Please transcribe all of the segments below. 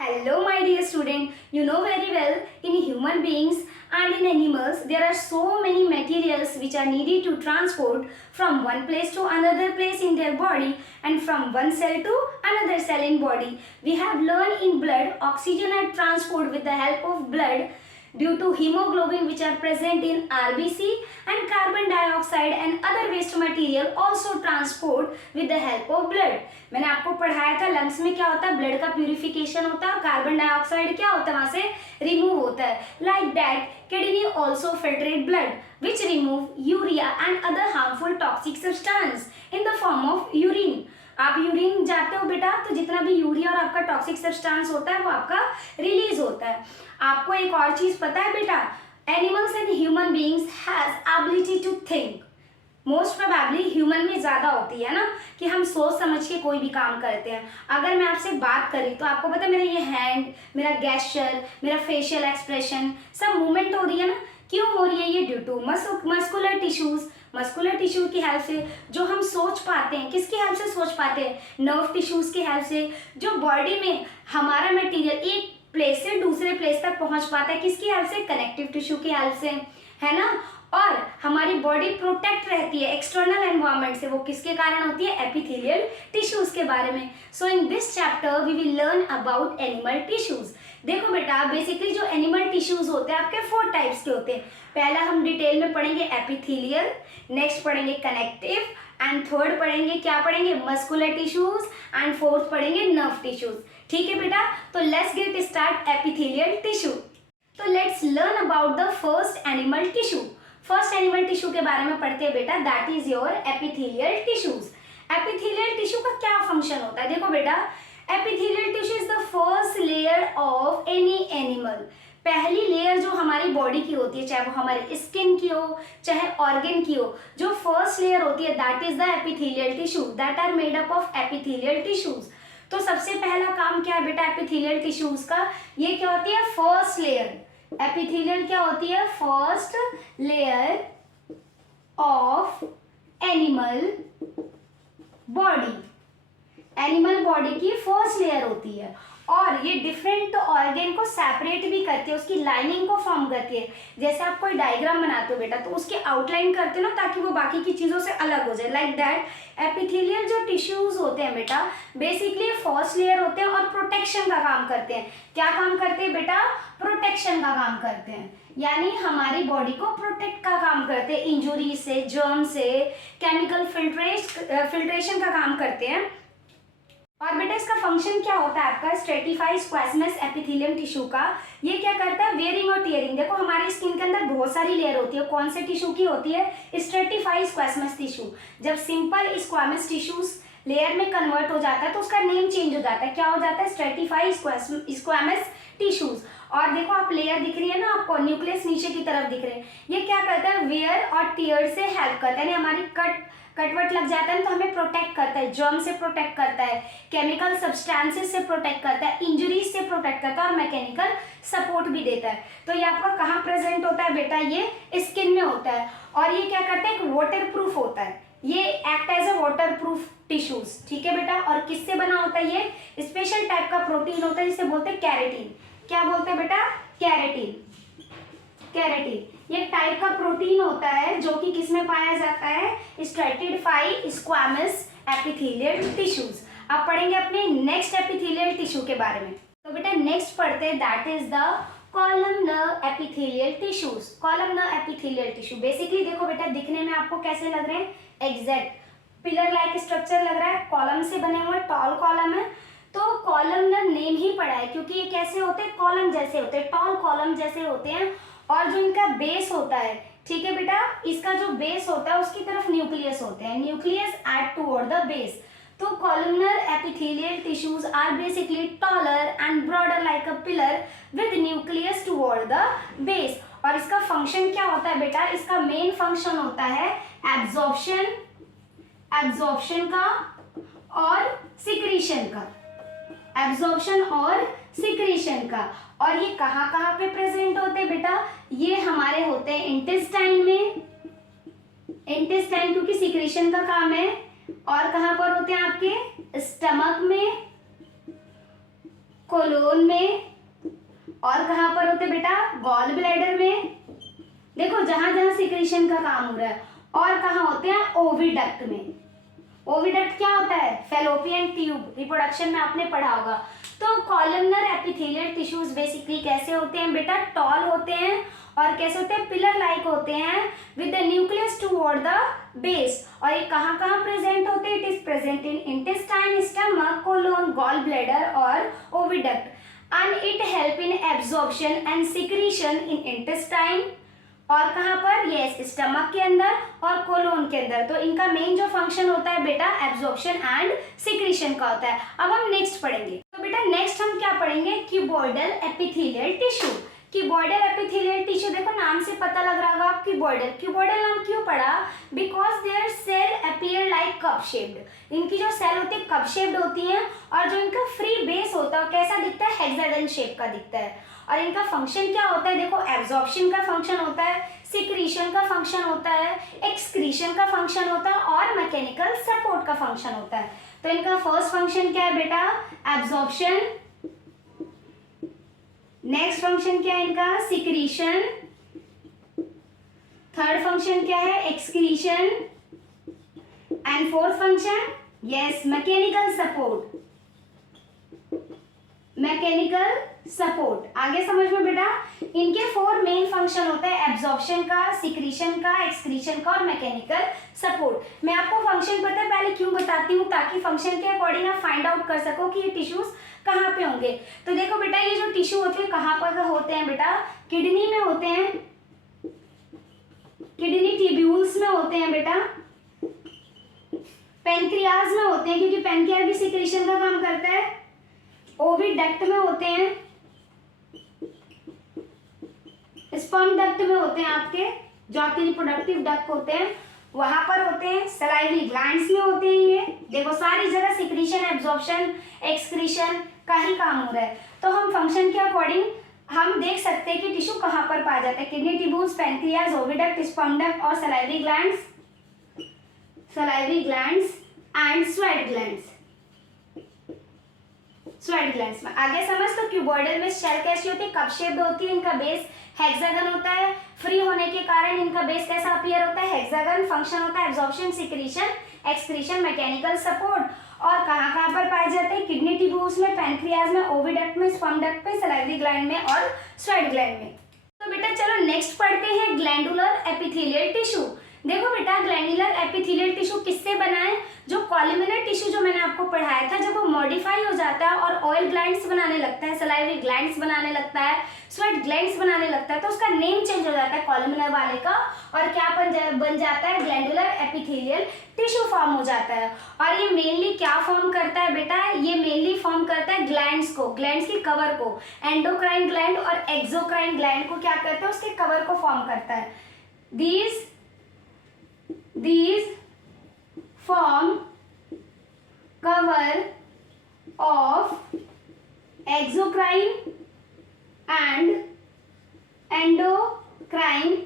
Hello, my dear student. You know very well, in human beings and in animals, there are so many materials which are needed to transport from one place to another place in their body and from one cell to another cell in body. We have learned in blood, oxygen are transport with the help of blood due to hemoglobin which are present in RBC, and carbon dioxide and other waste material also transport with the help of blood. मैंने आपको पढ़ाया था lungs में क्या होता है, blood का purification होता है और कार्बन डाइऑक्साइड क्या होता है वहां से रिमूव होता है. Like that kidney also filtrate blood which remove urea and other harmful toxic substance in the form of urine. आप यूरिन जाते हो बेटा तो जितना भी यूरिया और आपका टॉक्सिक सब्सटेंस होता है वो आपका रिलीज होता है. आपको एक और चीज पता है बेटा, animals and human beings has ability to think. Most probably human में ज्यादा होती है ना कि हम सोच समझ के कोई भी काम करते हैं. अगर मैं आपसे बात करी तो आपको पता है मेरा ये हैंड, मेरा गेस्चर, मेरा फेशियल एक्सप्रेशन सब मूवमेंट हो रही है ना. क्यों हो रही है? ये due to muscular tissues. Muscular tissue की हेल्प से जो हम सोच पाते हैं, किसकी हेल्प से सोच पाते हैं? नर्व टिश्यूज की हेल्प से. जो बॉडी में हमारा मटेरियल एक प्लेस से दूसरे प्लेस तक पहुंच पाता है, किसकी हेल्प से? कनेक्टिव टिश्यू की हेल्प से, है ना. और हमारी बॉडी प्रोटेक्ट रहती है एक्सटर्नल एनवायरनमेंट से, वो किसके कारण होती है? एपिथेलियल टिश्यूज के बारे में. So in this chapter we will learn about animal tissues. देखो बेटा, बेसिकली जो एनिमल टिश्यूज होते हैं आपके 4 टाइप्स के होते हैं. पहला हम डिटेल में पढ़ेंगे एपिथेलियल, नेक्स्ट पढ़ेंगे कनेक्टिव, एंड थर्ड पढ़ेंगे क्या पढ़ेंगे? मस्कुलर टिश्यूज, एंड फोर्थ पढ़ेंगे नर्व टिश्यूज. ठीक है बेटा, तो let's get start epithelial tissue. तो let's learn about the first animal tissue. First animal tissue के बारे में पढ़ते हैं बेटा, that is your epithelial tissues. Epithelial tissue का क्या फंक्शन होता है? देखो बेटा, epithelial tissue is the first layer of any animal. पहली लेयर जो हमारी बॉडी की होती है, चाहे वो हमारे स्किन की हो चाहे ऑर्गन की हो, जो फर्स्ट लेयर होती है that is the epithelial tissue, that are made up of epithelial tissues. तो सबसे पहला काम क्या है बेटा एपिथेलियल टिश्यूज का? ये क्या होती है? First layer. एपिथेलियल क्या होती है? First layer of animal body. Animal body की फर्स्ट लेयर होती है और ये डिफरेंट ऑर्गन को सेपरेट भी करती है, उसकी लाइनिंग को फॉर्म करती है. जैसे आप कोई डायग्राम बनाते हो बेटा तो उसकी आउटलाइन करते हो ना ताकि वो बाकी की चीजों से अलग हो जाए. लाइक दैट एपिथेलियल जो टिश्यूज होते हैं बेटा बेसिकली फर्स्ट लेयर होते हैं और प्रोटेक्शन का काम करते हैं. क्या काम करते हैं बेटा? प्रोटेक्शन का काम करते हैं, यानी हमारी बॉडी को प्रोटेक्ट का काम करते हैं इंजुरी से, जर्म से, केमिकल फिल्ट्रेशन का काम करते हैं. और बेटा इसका फंक्शन क्या होता है आपका? स्ट्रेटिफाइड स्क्वैमस एपिथेलियम टिश्यू का. ये क्या करता है? वेयरिंग और टियरिंग. देखो हमारी स्किन के अंदर बहुत सारी लेयर होती है, कौन से टिश्यू की होती है? Stratified squamous tissue. जब सिंपल स्क्वैमस टिश्यूज लेयर में कन्वर्ट हो जाता है तो उसका नेम चेंज हो जाता है. क्या हो जाता है? Stratified squamous tissues. और देखो आप लेयर दिख रही है ना आपको, न्यूक्लियस नीचे की तरफ दिख रहे हैं. ये क्या करता है? वेयर और टियर से हेल्प करता है, यानी हमारी कटवट लग जाता है तो हमें प्रोटेक्ट करता है, जर्म से प्रोटेक्ट करता है, केमिकल सब्सटेंसेस से प्रोटेक्ट करता है, इंजरीज से प्रोटेक्ट करता है और मैकेनिकल सपोर्ट भी देता है. तो ये आपका कहाँ प्रेजेंट होता है बेटा? ये स्किन में होता है. और ये क्या करता है? एक वाटर प्रूफ होता है. ये act as a water proof tissues. ठीक है बेटा. और किससे बना होता है? ये स्पेशल टाइप का प्रोटीन होता है जिसे बोलते हैं कैरेटीन. क्या बोलते हैं बेटा? कैरेटीन. कैरेटीन ये टाइप का प्रोटीन होता है जो कि किसमें पाया जाता है? Stratified squamous epithelial tissues. अब पढ़ेंगे अपने नेक्स्ट एपिथेलियल टिश्यू के बारे में. तो बेटा नेक्स्ट पढ़ते हैं that is the columnar epithelial tissues. Columnar epithelial tissue basically देखो बेटा दिखने में आपको कैसे लग रहे हैं? एग्जैक्ट पिलर लाइक स्ट्रक्चर लग रहा है, कॉलम से बने हुए, टॉल कॉलम है. तो कॉलमनर नेम ही पड़ा है क्योंकि ये कैसे होते हैं? कॉलम जैसे होते हैं, टॉल कॉलम जैसे होते हैं. और जो इनका बेस होता है, ठीक है बेटा, इसका जो बेस होता है उसकी तरफ न्यूक्लियस होते हैं, nucleus at toward the base. तो columnar epithelial tissues are basically taller and broader like a pillar with nucleus toward the base. और इसका फंक्शन क्या होता है बेटा? इसका मेन फंक्शन होता है एब्जॉर्प्शन का और सिक्रीशन का. एब्जॉर्प्शन और सिक्रीशन का. और ये कहाँ कहाँ पे प्रेजेंट होते हैं बेटा? ये हमारे होते हैं इंटेस्टाइन में, इंटेस्टाइन क्योंकि सिक्रीशन का काम है. और कहाँ पर होते हैं आपके? स्टमक में कोलोन में, और कहाँ पर होते हैं बेटा, गॉल ब्लैडर में। देखो जहां जहां सिक्रीशन का काम हो रहा है। और कहाँ होते हैं, ओविडक्ट में। ओविडक्ट क्या होता है, फैलोपियन ट्यूब, रिप्रोडक्शन में आपने पढ़ा होगा। तो कॉलमनर एपिथेलियल टिश्यूज बेसिकली कैसे होते हैं बेटा, टॉल होते हैं और कैसे होते हैं, पिलर लाइक होते हैं with the nucleus toward the base. और ये कहाँ कहाँ प्रेजेंट होते हैं, it is present in intestine, stomach, colon, gall bladder और oviduct. And it help in absorption and secretion in intestine, और कहाँ पर, यस, स्टमक के अंदर और कोलोन के अंदर। तो इनका मेन जो फंक्शन होता है बेटा एब्जॉर्प्शन एंड सिक्रीशन का होता है। अब हम नेक्स्ट पढ़ेंगे। तो बेटा नेक्स्ट हम क्या पढ़ेंगे, cuboidal epithelial tissue. Cuboidal epithelial tissue, देखो नाम से पता लग रहा होगा क्यूबॉइडल। क्यूबॉइडल नाम क्यों पड़ा, because their cell appear like cup shaped. इनकी जो सेल होती है कप शेप्ड होती है, और जो इनका फ्री बेस होता है कैसा दिखता है, हेक्सागन शेप का दिखता है। और इनका फंक्शन क्या होता है, देखो एब्जॉर्प्शन का फंक्शन होता है, सिक्रीशन का फंक्शन होता है, एक्सक्रीशन का फंक्शन होता है, और मैकेनिकल सपोर्ट का फंक्शन होता है। तो इनका फर्स्ट फंक्शन क्या है बेटा, एब्जॉर्प्शन। नेक्स्ट फंक्शन क्या है इनका, सिक्रीशन। थर्ड फंक्शन क्या है, excretion. And fourth function, yes, mechanical support. Mechanical support, आगे समझ में बेटा। इनके 4 मेन फंक्शन होते हैं, एब्जॉर्प्शन का, सिक्रीशन का, एक्सक्रीशन का और मैकेनिकल सपोर्ट। मैं आपको फंक्शन पता है पहले क्यों बताती हूँ, ताकि फंक्शन के अकॉर्डिंग आप फाइंड आउट कर सको कि ये टिश्यूज कहाँ पे होंगे। तो देखो बेटा ये जो टिश्यू होते हैं कहाँ पर होते हैं बेटा, किडनी में होते हैं, किडनी ट्यूब्यूल्स में होते हैं बेटा, पेनक्रियाज में होते हैं क्योंकि पेनक्रियाज भी सिक्रीशन का काम करता है, ओविडक्ट में होते हैं, स्पर्म डक्ट में होते हैं आपके, जो आपके रिप्रोडक्टिव डक्ट होते हैं वहां पर होते हैं, सलाइवरी ग्लैंड्स में होते हैं। ये देखो सारी जगह सिक्रीशन, एब्जॉर्प्शन, एक्सक्रीशन का ही काम हो रहा है। तो हम फंक्शन के अकॉर्डिंग हम देख सकते हैं कि टिश्यू कहाँ पर पाया जाता है, kidney tubules, pancreas, oviduct, sperm duct और salivary glands, salivary glands and sweat glands, sweat glands में। आगे समझ। तो क्यूबॉइडल में शेल कैसी होती है, कप शेप्ड होती है, इनका बेस हेक्सागन होता है, फ्री होने के कारण इनका बेस कैसा अपीयर होता है, हेक्सागन। फंक्शन होता है absorption, secretion, excretion, mechanical support. और कहाँ कहाँ पर पाए जाते हैं, किडनी ट्यूब्यूल्स में, पेनक्रियाज में, ओविडक्ट में, स्पर्म डक्ट में, सलाइवरी ग्लैंड में और स्वेट ग्लैंड में। तो बेटा चलो नेक्स्ट पढ़ते हैं ग्लैंडुलर एपिथेलियल टिश्यू। देखो बेटा ग्लैंडुलर एपिथेलियल टिश्यू किससे बना है, जो कॉलमनर टिश्यू जो मैंने आपको पढ़ाया था, जब वो मॉडिफाई हो जाता है और ऑयल ग्लैंड्स बनाने लगता है, सलाइवरी ग्लैंड्स बनाने लगता है, स्वेट ग्लैंड्स बनाने लगता है, तो उसका नेम चेंज हो जाता है कॉलमनर वाले का, और क्या बन जाता है, ग्लैंडुलर एपिथेलियल टिश्यू फॉर्म हो जाता है। और ये मेनली क्या फॉर्म करता है बेटा, ये मेनली फॉर्म करता है ग्लैंड्स को, ग्लैंड्स की कवर को, एंडोक्राइन ग्लैंड और एक्सोक्राइन ग्लैंड को क्या करता है, उसके कवर को फॉर्म करता है। These form cover of exocrine and endocrine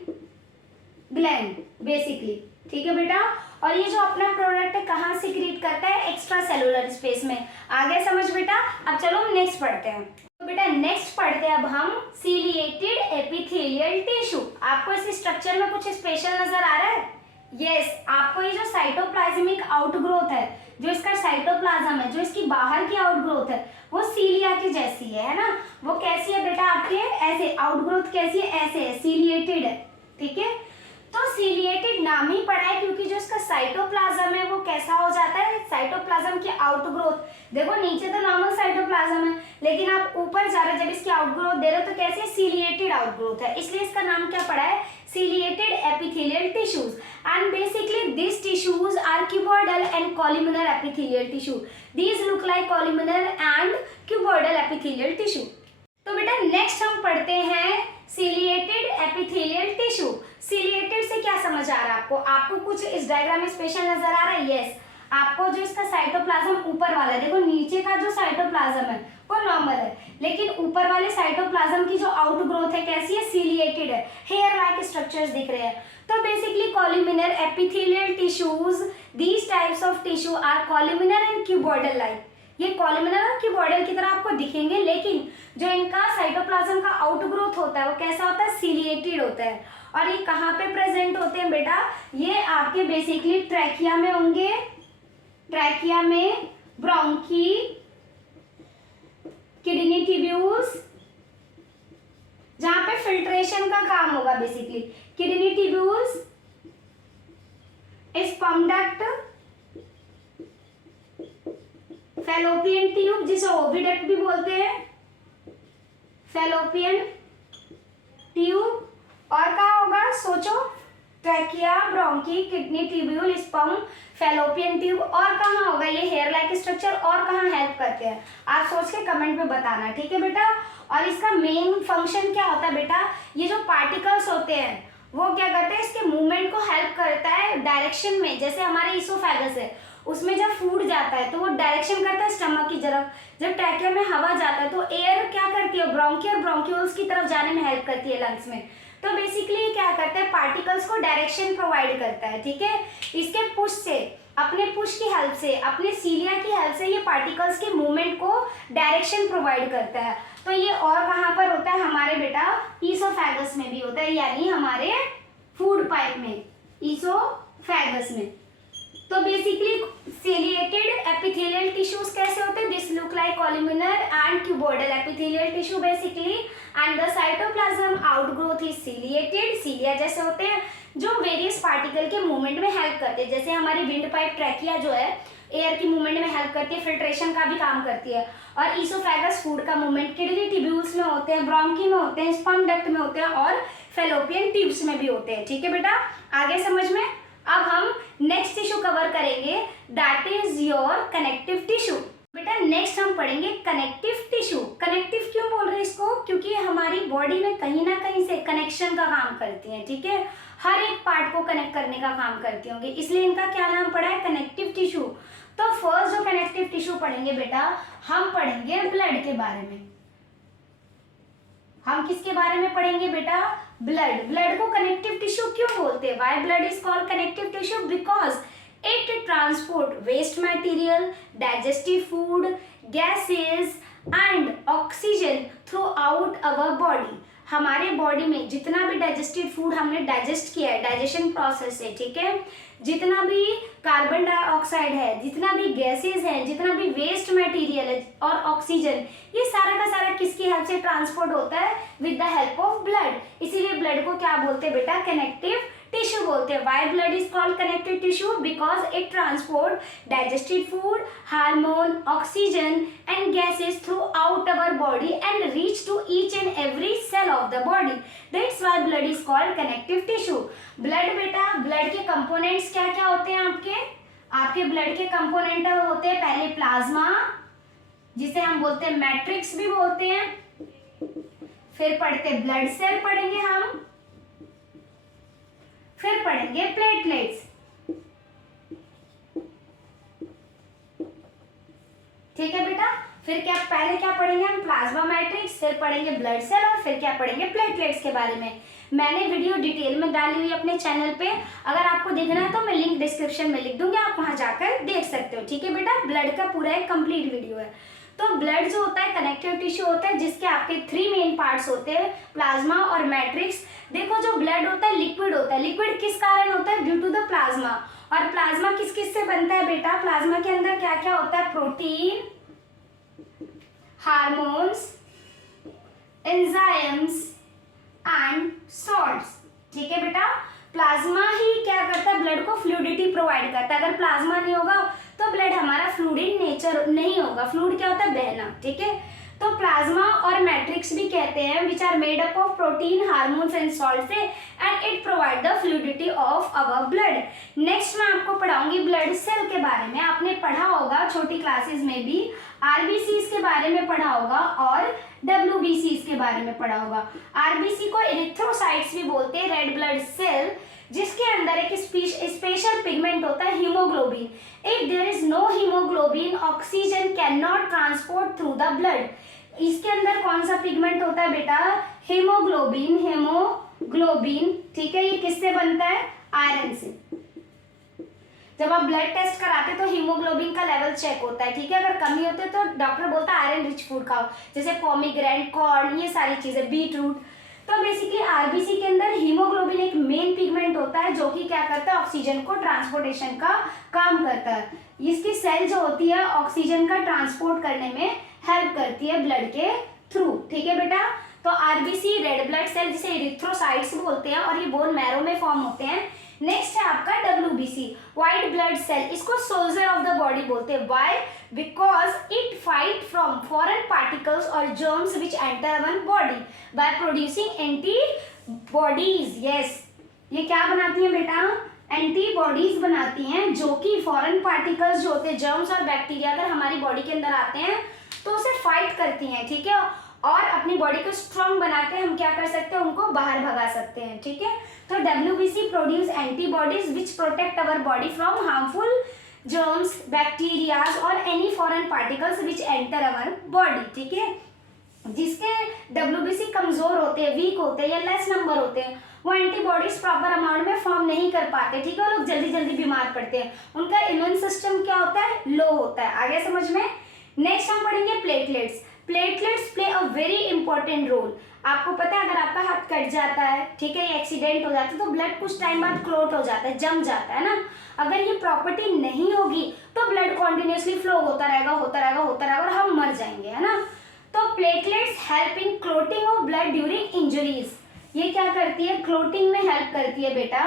gland basically, ठीक है बेटा। और ये जो अपना प्रोडक्ट है कहाँ सीक्रेट करता है, एक्स्ट्रा सेलुलर स्पेस में। आगे समझ बेटा। अब चलो हम नेक्स्ट पढ़ते हैं। तो बेटा नेक्स्ट पढ़ते हैं अब हम सीलिएटेड एपिथेलियल टिश्यू। आपको इस स्ट्रक्चर में कुछ स्पेशल नजर आ रहा है? यस, आपको ये जो साइटोप्लाज्मिक आउटग्रोथ है, जो इसका साइटोप्लाज्म है, जो इसकी बाहर की आउटग्रोथ है, वो सीलिया की जैसी है ना। वो कैसी है बेटा आपके, ऐसे आउटग्रोथ कैसी है, ऐसे है, सीलिएटेड है, ठीक है। तो सीलिएटेड नाम ही पड़ा है क्योंकि जो इसका साइटोप्लाज्म है वो कैसा हो जाता है, साइटोप्लाज्म की आउटग्रोथ। देखो नीचे तो नॉर्मल साइटोप्लाज्म है, लेकिन आप ऊपर जा रहे हो, जब इसकी आउटग्रोथ दे रहे हो तो कैसे, सीलिएटेड आउटग्रोथ है, इसलिए इसका नाम क्या पड़ा है, ciliated epithelial tissues. And basically these tissues are cuboidal and columnar epithelial tissue. These look like columnar and cuboidal epithelial tissue. तो बेटा नेक्स्ट हम पढ़ते हैं ciliated epithelial tissue. ciliated से क्या समझ आ रहा है आपको, आपको कुछ इस डायग्राम में स्पेशल नजर आ रहा है? यस, आपको जो इसका साइटोप्लाज्म ऊपर वाला है, देखो नीचे का जो साइटोप्लाज्म है वो नॉर्मल है, लेकिन ऊपर वाले साइटोप्लाज्म की जो आउटग्रोथ है कैसी है, सीलिएटेड है, हेयर लाइक स्ट्रक्चर्स दिख रहे हैं। तो basically columnar epithelial tissues, these types of tissue are columnar and cuboidal like. ये कॉलमनर और क्यूबॉइडल की तरह आपको दिखेंगे, लेकिन जो इनका साइटोप्लाज्म का आउटग्रोथ होता है वो कैसा होता है, सीलिएटेड होता है। और ये कहाँ पे प्रेजेंट होते हैं बेटा, ये आपके बेसिकली ट्रैकिया में होंगे, ट्रैकिया में, ब्रोंकी, किडनी ट्यूब्यूल्स, जहां पे फिल्ट्रेशन का काम होगा basically, kidney tubules, sperm duct, fallopian tube जिसे ओविडक्ट भी बोलते हैं, फैलोपियन ट्यूब, और कहाँ होगा सोचो, trachea, bronchi, kidney tubule, sperm, fallopian tube, और कहाँ होगा ये हेयर लाइक स्ट्रक्चर, और कहाँ हेल्प करते हैं, आप सोच के कमेंट में बताना, ठीक है बेटा। और इसका मेन फंक्शन क्या होता है बेटा, ये जो पार्टिकल्स होते हैं वो क्या करते हैं, इसके मूवमेंट को हेल्प करता है डायरेक्शन में। जैसे हमारे ईसोफेगस है, उसमें जब फूड जाता है तो वो डायरेक्शन करता है स्टमक की तरफ, जब ट्रैकिया में हवा जाता है तो एयर क्या करती है, ब्रोंकी और ब्रोंक्यूल्स की तरफ जाने में हेल्प करती है लंग्स में। तो बेसिकली क्या करता है, पार्टिकल्स को डायरेक्शन प्रोवाइड करता है, ठीक है। इसके पुश से, अपने पुश की हेल्प से, अपने सीलिया की हेल्प से ये पार्टिकल्स के मूवमेंट को डायरेक्शन प्रोवाइड करता है। तो ये और कहाँ पर होता है हमारे बेटा, ईसोफेगस में भी होता है, यानी हमारे फूड पाइप में, ईसोफेगस में। तो बेसिकली सीलिएटेड एपिथेलियल टिश्यूज कैसे होते हैं, this look like columnar and cuboidal epithelial tissue basically, and the cytoplasm outgrowth is ciliated, cilia जैसे होते हैं जो वेरियस पार्टिकल के मूवमेंट में हेल्प करते हैं। जैसे हमारी विंड पाइप ट्रैकिया जो है एयर की मूवमेंट में हेल्प करती है, फिल्ट्रेशन का भी काम करती है। और ईसोफेगस फूड का मूवमेंट, किडनी ट्यूब्यूल्स में होते हैं, ब्रोंकी में होते हैं, स्पर्म डक्ट में होते हैं, और फैलोपियन ट्यूब्स में भी होते हैं, ठीक है बेटा। आगे समझ में। अब हम नेक्स्ट टिश्यू कवर करेंगे, that is your connective tissue. बेटा नेक्स्ट हम पढ़ेंगे कनेक्टिव टिश्यू। कनेक्टिव क्यों बोल रहे हैं इसको, क्योंकि हमारी बॉडी में कहीं ना कहीं से कनेक्शन का काम करती हैं, ठीक है। हर एक पार्ट को कनेक्ट करने का काम करती होंगी, इसलिए इनका क्या नाम पड़ा है, कनेक्टिव टिश्यू। तो फर्स्ट जो कनेक्टिव टिश्यू पढ़ेंगे बेटा, हम पढ़ेंगे ब्लड के बारे में। हम किसके बारे में पढ़ेंगे बेटा, ब्लड। ब्लड को कनेक्टिव टिश्यू क्यों बोलते हैं, why blood is called connective tissue, because it transport waste material, digestive food, gases and oxygen throughout our body। हमारे बॉडी में जितना भी डाइजेस्टेड फूड हमने डाइजेस्ट किया है डाइजेशन प्रोसेस से, ठीक है, जितना भी कार्बन डाइऑक्साइड है, जितना भी गैसेस है, जितना भी वेस्ट मटेरियल है और ऑक्सीजन, ये सारा का सारा किसकी हेल्प से ट्रांसपोर्ट होता है, with the help of blood. इसीलिए ब्लड को क्या बोलते हैं बेटा, कनेक्टिव टिश्यू बोलते हैं। Why blood is called connective tissue, because it transport digested food, hormone, oxygen and gases throughout our body and reach to each and every cell of the body, that's why blood is called connective tissue. Blood बेटा, blood के components क्या क्या होते हैं आपके blood के component होते हैं, पहले प्लाज्मा जिसे हम बोलते हैं मैट्रिक्स भी बोलते हैं, फिर पढ़ते ब्लड सेल पढ़ेंगे हम, फिर पढ़ेंगे प्लेटलेट्स, ठीक है बेटा। फिर क्या पहले क्या पढ़ेंगे हम, प्लाज्मा मैट्रिक्स, फिर पढ़ेंगे ब्लड सेल, और फिर क्या पढ़ेंगे प्लेटलेट्स के बारे में। मैंने वीडियो डिटेल में डाली हुई अपने चैनल पे, अगर आपको देखना है तो मैं लिंक डिस्क्रिप्शन में लिख दूंगी, आप वहां जाकर देख सकते हो, ठीक है बेटा। ब्लड का पूरा एक कंप्लीट वीडियो है। तो ब्लड जो होता है कनेक्टिव टिश्यू होता है, जिसके आपके 3 मेन पार्ट्स होते हैं, प्लाज्मा और मैट्रिक्स। देखो जो ब्लड होता है लिक्विड होता है, लिक्विड किस कारण होता है, ड्यू टू द प्लाज्मा। और प्लाज्मा किस किस से बनता है बेटा, प्लाज्मा के अंदर क्या क्या होता है, protein, hormones, enzymes and salts, ठीक है बेटा। प्लाज्मा ही क्या करता है, ब्लड को फ्लूइडिटी प्रोवाइड करता है। अगर प्लाज्मा नहीं होगा तो ब्लड हमारा फ्लूइड नेचर नहीं होगा। फ्लूइड क्या होता है, बहना, ठीक है। तो प्लाज्मा और मैट्रिक्स भी कहते हैं, which are made up of protein, hormones and salt से, and it provide the fluidity of our blood. Next मैं आपको पढ़ाऊंगी ब्लड सेल के बारे में। आपने पढ़ा होगा छोटी क्लासेस में भी, आरबीसीज के बारे में पढ़ा होगा और डब्ल्यूबीसीज के बारे में पढ़ा होगा। आरबीसी को एरिथ्रोसाइट्स भी बोलते हैं, रेड ब्लड सेल, जिसके अंदर एक स्पेशल पिगमेंट होता है, haemoglobin. If there is no haemoglobin, oxygen can not transport through the blood. इसके अंदर कौन सा पिगमेंट होता है बेटा, हीमोग्लोबिन, ठीक है। ये किससे बनता है, आयरन से। जब आप ब्लड टेस्ट कराते तो हीमोग्लोबिन का लेवल चेक होता है, ठीक है। अगर कमी होती है तो डॉक्टर बोलता है आयरन रिच फूड खाओ, जैसे पोमीग्रेनेट, कॉर्न, ये सारी चीजें, बीटरूट। तो बेसिकली आरबीसी के अंदर हीमोग्लोबिन एक मेन पिगमेंट होता है जो कि क्या करता है, ऑक्सीजन को ट्रांसपोर्टेशन का काम करता है। इसकी सेल जो होती है ऑक्सीजन का ट्रांसपोर्ट करने में हेल्प करती है ब्लड के थ्रू, ठीक है बेटा। तो आरबीसी रेड ब्लड सेल जिसे एरिथ्रोसाइट्स बोलते हैं और ये बोन मैरो में फॉर्म होते हैं। नेक्स्ट है आपका डब्ल्यूबीसी व्हाइट ब्लड सेल, इसको सोल्जर ऑफ द बॉडी बोलते हैं। Why? Because it fight from foreign particles और germs which enter one body by producing antibodies. Yes, ये क्या बनाती है बेटा, एंटीबॉडीज बनाती हैं जो कि फॉरेन पार्टिकल्स जो होते हैं, जर्म्स और बैक्टीरिया अगर हमारी बॉडी के अंदर आते हैं तो उसे फाइट करती हैं, ठीक है। और अपनी बॉडी को स्ट्रांग बना के हम क्या कर सकते हैं, उनको बाहर भगा सकते हैं, ठीक है। तो WBC produce antibodies which protect our body from harmful germs, bacterias और any foreign particles which enter our body, ठीक है। जिसके डब्ल्यूबीसी कमजोर होते हैं, वीक होते हैं या लेस नंबर होते हैं, वो एंटीबॉडीज प्रॉपर अमाउंट में फॉर्म नहीं कर पाते, ठीक है। वो लोग जल्दी जल्दी बीमार पड़ते हैं, उनका इम्यून सिस्टम क्या होता है, लो होता है। आगे समझ में। नेक्स्ट हम पढ़ेंगे platelets. Platelets play a very important role. आपको पता है अगर आपका हाथ कट जाता है, ठीक है, एक्सीडेंट हो जाता है तो ब्लड कुछ टाइम बाद क्लॉट हो जाता है, जम जाता है ना। अगर ये प्रॉपर्टी नहीं होगी तो ब्लड कॉन्टिन्यूसली फ्लो होता रहेगा होता रहेगा होता रहेगा और हम मर जाएंगे, है ना। तो platelets help in clotting of blood during injuries. ये क्या करती है, क्लोटिंग में हेल्प करती है बेटा